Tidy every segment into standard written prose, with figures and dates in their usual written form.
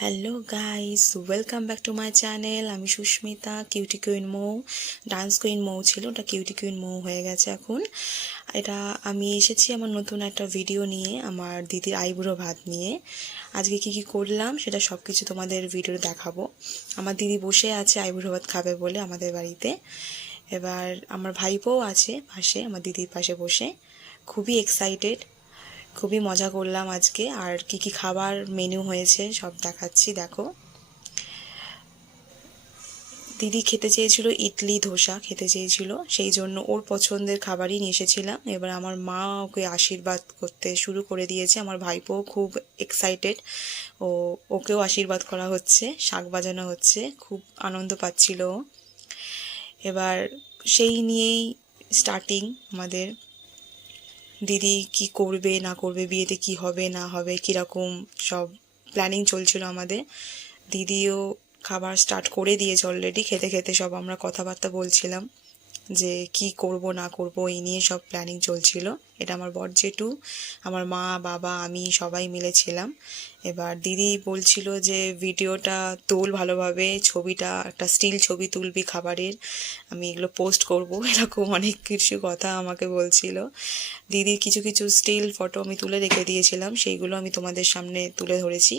Hello guys, welcome back to my channel. আমি Susmita, cutie queen মৌ। Dance queen মৌ ছিল, ওটা cutie queen মৌ হয়ে গেছে এখন। এটা আমি এসেছি আমার নতুন একটা ভিডিও নিয়ে, আমার দিদির আইবুড়ো ভাত নিয়ে। আজকে কি কি করলাম সেটা সব কিছু তোমাদের ভিডিও দেখাবো। আমার দিদি বসে আছে আইবুড়ো ভাত খাবে বলে আমাদের বাড়িতে। এবার আমার ভাইপোও আছে পাশে, আমার দিদির পাশে বসে। খুবই এক্সাইটেড, খুবই মজা করলাম আজকে। আর কি কি খাবার মেনু হয়েছে সব দেখাচ্ছি, দেখো। দিদি খেতে চেয়েছিল ইডলি ধোসা খেতে চেয়েছিল, সেই জন্য ওর পছন্দের খাবারই নিয়ে এসেছিলাম। এবার আমার মা ওকে আশীর্বাদ করতে শুরু করে দিয়েছে, আমার ভাইপো খুব এক্সাইটেড। ওকেও আশীর্বাদ করা হচ্ছে, শাক বাজানো হচ্ছে, খুব আনন্দ পাচ্ছিল ও। এবার সেই নিয়েই স্টার্টিং আমাদের। দিদি কি করবে না করবে, বিয়েতে কি হবে না হবে, কীরকম সব প্ল্যানিং চলছিল আমাদের। দিদিও খাবার স্টার্ট করে দিয়েছে অলরেডি, খেতে খেতে সব আমরা কথাবার্তা বলছিলাম যে কি করব না করব, এই নিয়ে সব প্ল্যানিং চলছিল। এটা আমার বর জেঠু, আমার মা বাবা আমি সবাই মিলেছিলাম। এবার দিদি বলছিল যে ভিডিওটা তোল ভালোভাবে, ছবিটা একটা স্টিল ছবি তুলবি খাবারের, আমি এগুলো পোস্ট করব, এরকম অনেক কিছু কথা আমাকে বলছিল। দিদির কিছু কিছু স্টিল ফটো আমি তুলে রেখে দিয়েছিলাম, সেইগুলো আমি তোমাদের সামনে তুলে ধরেছি।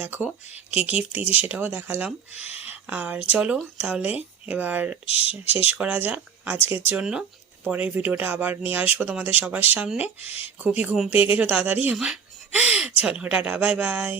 দেখো কি গিফট দিয়েছি সেটাও দেখালাম। আর চলো তাহলে এবার শেষ করা যাক আজকের জন্য। পরের ভিডিওটা আবার নিয়ে আসবো তোমাদের সবার সামনে। খুবই ঘুম পেয়ে গেছো তাড়াতাড়ি আমার। চলো টাটা, বাই বাই।